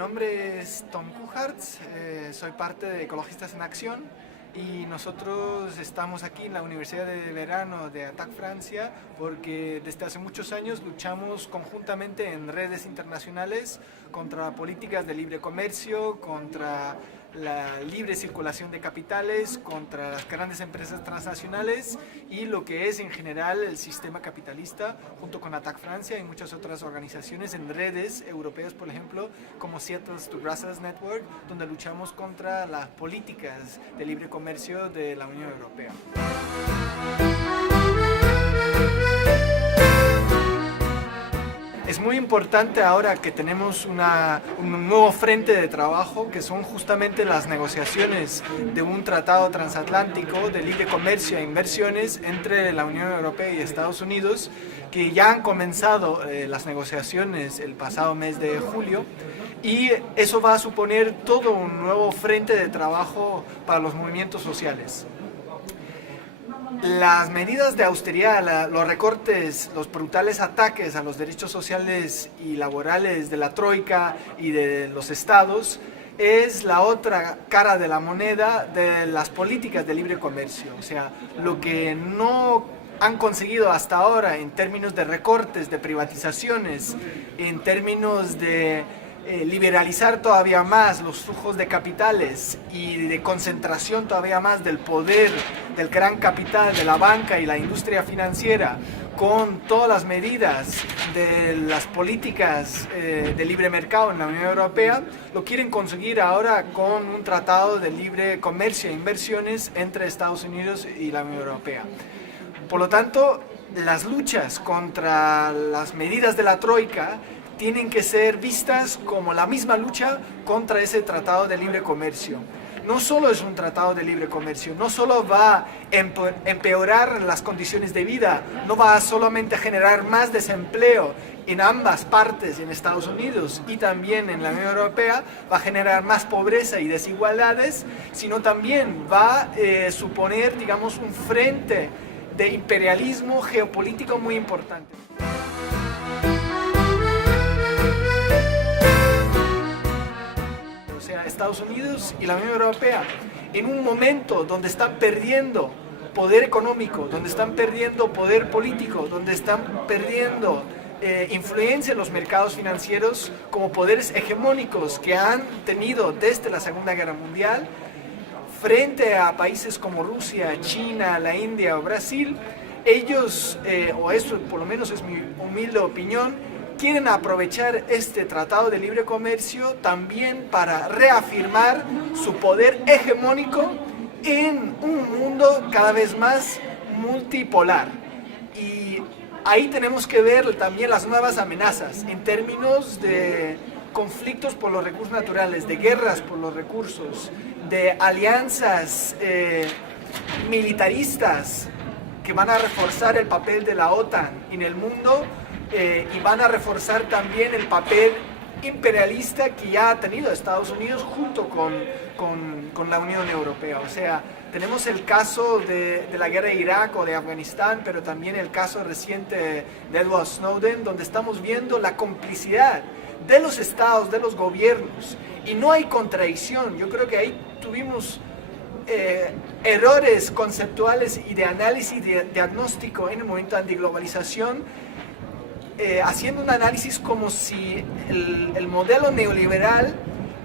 nombre es Tom Kuhartz, soy parte de Ecologistas en Acción y nosotros estamos aquí en la Universidad de Verano de ATTAC Francia porque desde hace muchos años luchamos conjuntamente en redes internacionales contra políticas de libre comercio, contra la libre circulación de capitales, contra las grandes empresas transnacionales y lo que es en general el sistema capitalista, junto con ATTAC Francia y muchas otras organizaciones en redes europeas, por ejemplo, como Seattle to Brussels Network, donde luchamos contra las políticas de libre comercio de la Unión Europea. Es muy importante ahora que tenemos un nuevo frente de trabajo que son justamente las negociaciones de un tratado transatlántico de libre comercio e inversiones entre la Unión Europea y Estados Unidos, que ya han comenzado las negociaciones el pasado mes de julio, y eso va a suponer todo un nuevo frente de trabajo para los movimientos sociales. Las medidas de austeridad, los recortes, los brutales ataques a los derechos sociales y laborales de la Troika y de los estados es la otra cara de la moneda de las políticas de libre comercio. O sea, lo que no han conseguido hasta ahora en términos de recortes, de privatizaciones, en términos de liberalizar todavía más los flujos de capitales y de concentración todavía más del poder del gran capital, de la banca y la industria financiera, con todas las medidas de las políticas de libre mercado en la Unión Europea, lo quieren conseguir ahora con un tratado de libre comercio e inversiones entre Estados Unidos y la Unión Europea. Por lo tanto, las luchas contra las medidas de la Troika tienen que ser vistas como la misma lucha contra ese tratado de libre comercio. No solo es un tratado de libre comercio, no solo va a empeorar las condiciones de vida, no va a solamente generar más desempleo en ambas partes, en Estados Unidos y también en la Unión Europea, va a generar más pobreza y desigualdades, sino también va a suponer, digamos, un frente de imperialismo geopolítico muy importante. Estados Unidos y la Unión Europea, en un momento donde están perdiendo poder económico, donde están perdiendo poder político, donde están perdiendo influencia en los mercados financieros como poderes hegemónicos que han tenido desde la Segunda Guerra Mundial, frente a países como Rusia, China, la India o Brasil, ellos, o eso por lo menos es mi humilde opinión, quieren aprovechar este tratado de libre comercio también para reafirmar su poder hegemónico en un mundo cada vez más multipolar. Y ahí tenemos que ver también las nuevas amenazas en términos de conflictos por los recursos naturales, de guerras por los recursos, de alianzas militaristas que van a reforzar el papel de la OTAN en el mundo, y van a reforzar también el papel imperialista que ya ha tenido Estados Unidos junto con la Unión Europea. O sea, tenemos el caso de la guerra de Irak o de Afganistán, pero también el caso reciente de Edward Snowden, donde estamos viendo la complicidad de los estados, de los gobiernos, y no hay contradicción. Yo creo que ahí tuvimos errores conceptuales y de análisis, de diagnóstico en el momento de antiglobalización, haciendo un análisis como si el modelo neoliberal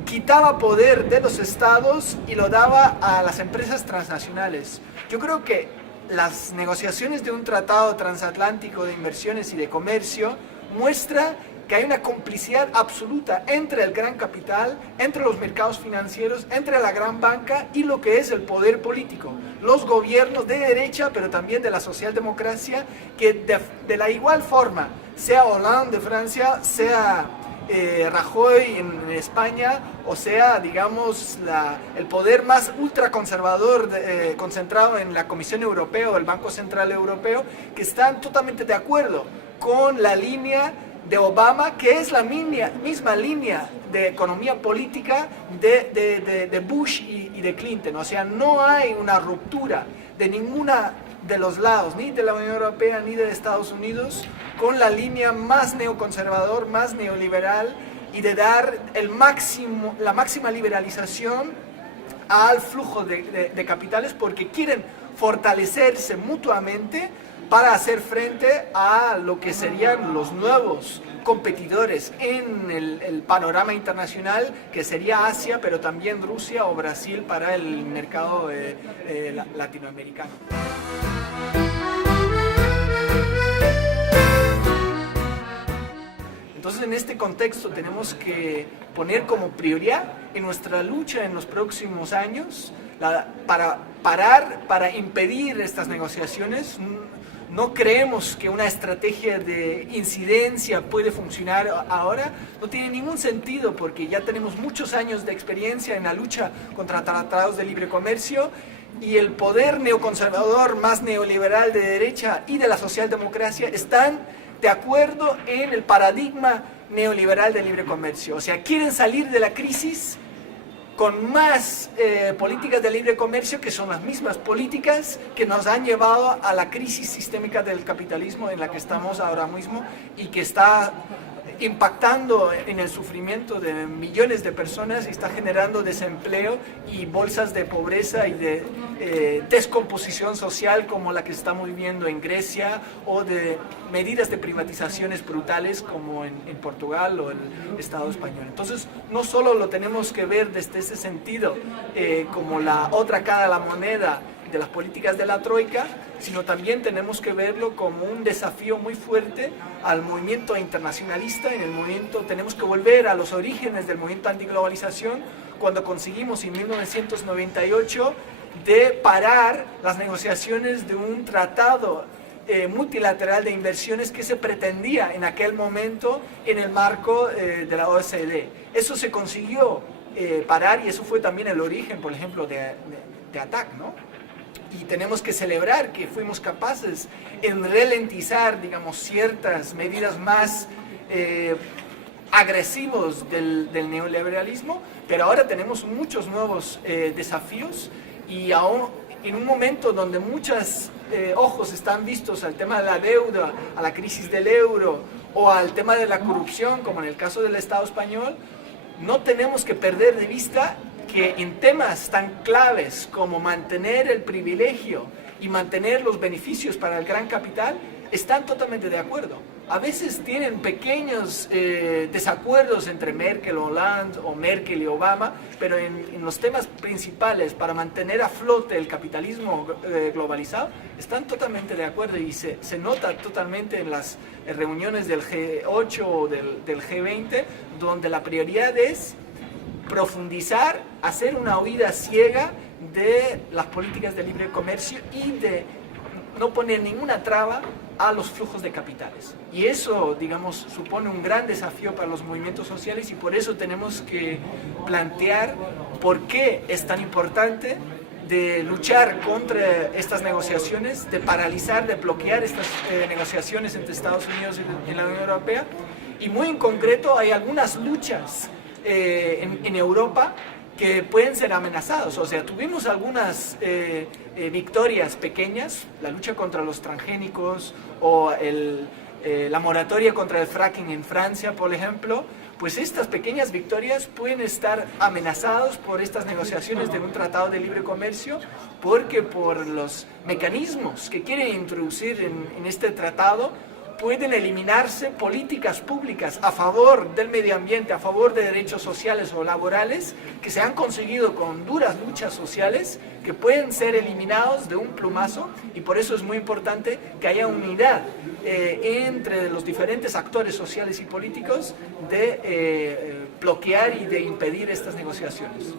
quitaba poder de los estados y lo daba a las empresas transnacionales. Yo creo que las negociaciones de un tratado transatlántico de inversiones y de comercio muestra que hay una complicidad absoluta entre el gran capital, entre los mercados financieros, entre la gran banca y lo que es el poder político. Los gobiernos de derecha, pero también de la socialdemocracia, que de la igual forma, sea Hollande de Francia, sea Rajoy en España, o sea, digamos, el poder más ultraconservador concentrado en la Comisión Europea o el Banco Central Europeo, que están totalmente de acuerdo con la línea de Obama, que es la misma línea de economía política de Bush y de Clinton. O sea, no hay una ruptura de ninguna de los lados, ni de la Unión Europea ni de Estados Unidos, con la línea más neoconservador, más neoliberal y de dar la máxima liberalización al flujo de capitales, porque quieren fortalecerse mutuamente para hacer frente a lo que serían los nuevos competidores en el panorama internacional, que sería Asia, pero también Rusia o Brasil para el mercado latinoamericano. Entonces, en este contexto tenemos que poner como prioridad en nuestra lucha en los próximos años para impedir estas negociaciones. No creemos que una estrategia de incidencia puede funcionar ahora. No tiene ningún sentido, porque ya tenemos muchos años de experiencia en la lucha contra tratados de libre comercio, y el poder neoconservador más neoliberal de derecha y de la socialdemocracia están de acuerdo en el paradigma neoliberal de libre comercio. O sea, quieren salir de la crisis con más políticas de libre comercio, que son las mismas políticas que nos han llevado a la crisis sistémica del capitalismo en la que estamos ahora mismo, y que está impactando en el sufrimiento de millones de personas y está generando desempleo y bolsas de pobreza y de descomposición social, como la que estamos viviendo en Grecia, o de medidas de privatizaciones brutales como en Portugal o el Estado español. Entonces, no solo lo tenemos que ver desde ese sentido como la otra cara de la moneda de las políticas de la Troika, sino también tenemos que verlo como un desafío muy fuerte al movimiento internacionalista. En el movimiento tenemos que volver a los orígenes del movimiento antiglobalización, cuando conseguimos en 1998 de parar las negociaciones de un tratado multilateral de inversiones que se pretendía en aquel momento en el marco de la OCDE. Eso se consiguió parar, y eso fue también el origen, por ejemplo, de ATAC, ¿no? Y tenemos que celebrar que fuimos capaces en ralentizar, digamos, ciertas medidas más agresivos del neoliberalismo, pero ahora tenemos muchos nuevos desafíos, y aún en un momento donde muchos ojos están vistos al tema de la deuda, a la crisis del euro o al tema de la corrupción, como en el caso del Estado español, no tenemos que perder de vista que en temas tan claves como mantener el privilegio y mantener los beneficios para el gran capital, están totalmente de acuerdo. A veces tienen pequeños desacuerdos entre Merkel o Hollande, o Merkel y Obama, pero en los temas principales para mantener a flote el capitalismo globalizado, están totalmente de acuerdo, y se nota totalmente en las reuniones del G8 o del G20, donde la prioridad es profundizar, hacer una huida ciega de las políticas de libre comercio y de no poner ninguna traba a los flujos de capitales. Y eso, digamos, supone un gran desafío para los movimientos sociales, y por eso tenemos que plantear por qué es tan importante de luchar contra estas negociaciones, de paralizar, de bloquear estas negociaciones entre Estados Unidos y la Unión Europea. Y muy en concreto, hay algunas luchas en Europa que pueden ser amenazados. O sea, tuvimos algunas victorias pequeñas, la lucha contra los transgénicos o la moratoria contra el fracking en Francia, por ejemplo. Pues estas pequeñas victorias pueden estar amenazados por estas negociaciones de un tratado de libre comercio, porque por los mecanismos que quieren introducir en este tratado pueden eliminarse políticas públicas a favor del medio ambiente, a favor de derechos sociales o laborales, que se han conseguido con duras luchas sociales, que pueden ser eliminados de un plumazo. Y por eso es muy importante que haya unidad entre los diferentes actores sociales y políticos de bloquear y de impedir estas negociaciones.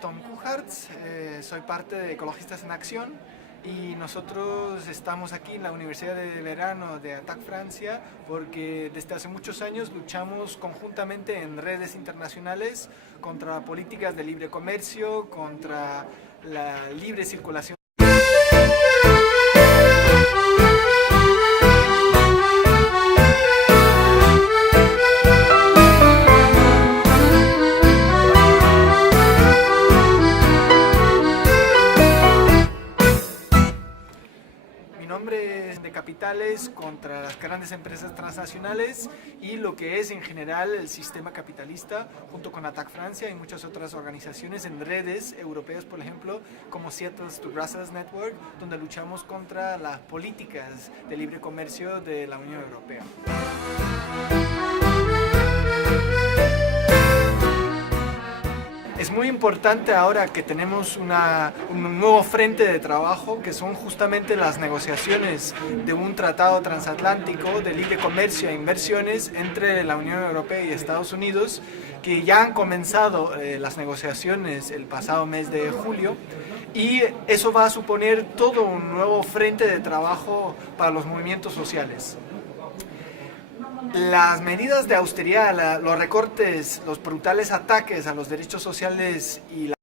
Tom Kuchartz, soy parte de Ecologistas en Acción, y nosotros estamos aquí en la Universidad de Verano de ATTAC Francia porque desde hace muchos años luchamos conjuntamente en redes internacionales contra políticas de libre comercio, contra la libre circulación. Mi nombre es de capitales contra las grandes empresas transnacionales y lo que es en general el sistema capitalista, junto con ATTAC Francia y muchas otras organizaciones en redes europeas, por ejemplo, como Seattle to Brussels Network, donde luchamos contra las políticas de libre comercio de la Unión Europea. Es muy importante ahora que tenemos un nuevo frente de trabajo, que son justamente las negociaciones de un tratado transatlántico de libre comercio e inversiones entre la Unión Europea y Estados Unidos, que ya han comenzado las negociaciones el pasado mes de julio, y eso va a suponer todo un nuevo frente de trabajo para los movimientos sociales. Las medidas de austeridad, los recortes, los brutales ataques a los derechos sociales y